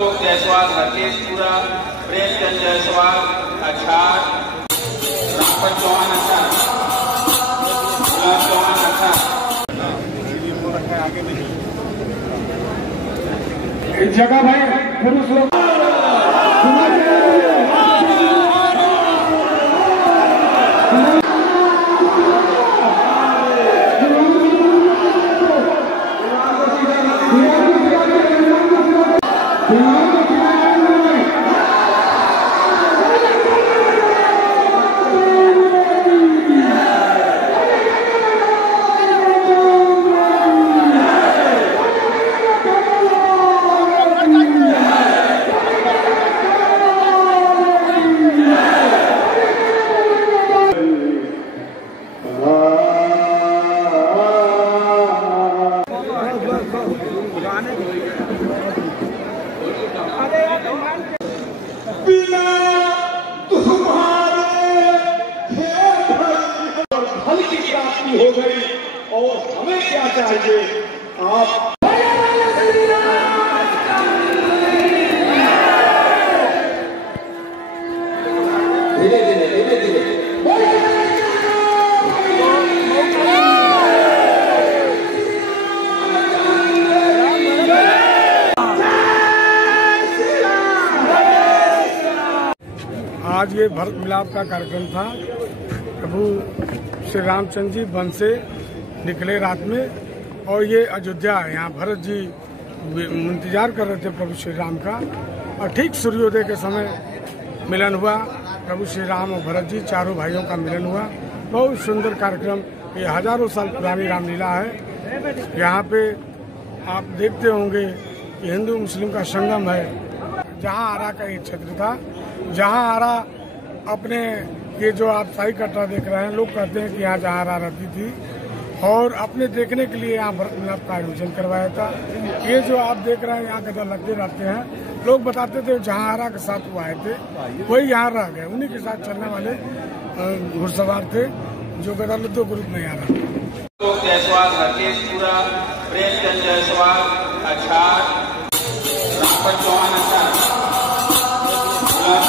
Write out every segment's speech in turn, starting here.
जायसवाल हरकेशपुरा, प्रेमचंद जायसवाल अछाड़, रामपत चौहान अछाड़, चौहान अछाड़। इस जगह भाई पुरुष लोग बिना तुम्हारे फल की प्राप्ति हो गई और हमें क्या चाहिए आप आज ये भरत मिलाप का कार्यक्रम था। प्रभु श्री रामचंद्र जी वन से निकले रात में और ये अयोध्या है। यहाँ भरत जी इंतजार कर रहे थे प्रभु श्री राम का और ठीक सूर्योदय के समय मिलन हुआ। प्रभु श्री राम और भरत जी चारों भाइयों का मिलन हुआ। बहुत सुंदर कार्यक्रम। ये हजारों साल पुरानी रामलीला है। यहाँ पे आप देखते होंगे कि हिंदू मुस्लिम का संगम है। जहाँ आरा का एक क्षेत्र था, जहाँ आरा अपने ये जो आप शाही कटरा देख रहे हैं, लोग कहते हैं कि यहाँ जहाँ आरा रहती थी और अपने देखने के लिए यहाँ भरत मिलाप का आयोजन करवाया था। ये जो आप देख रहे हैं यहाँ गदा लगते रहते हैं। लोग बताते थे जहाँ आरा के साथ वो आए थे वही यहाँ रह गए। उन्हीं के साथ चलने वाले घुड़सवार थे जो गदा लद्दों के रूप में यहाँ रहे। जायसवाल हरकेशपुरा, प्रेमचंद जायसवाल अछाड़, रामपत चौहान अछाड़,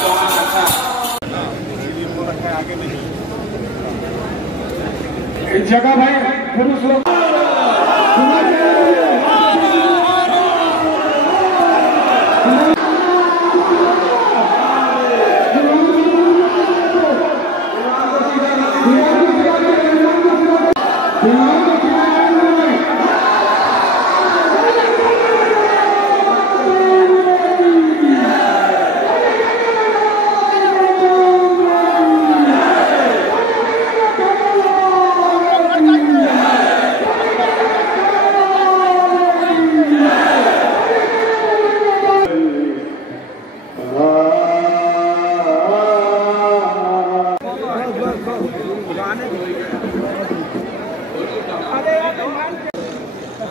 चौहान अछाड़। इस जगह भाई पुरुष लोग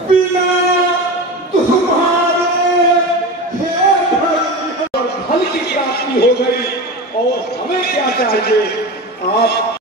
बिना तुम्हारे फल की प्राप्ति हो गई और हमें क्या चाहिए आप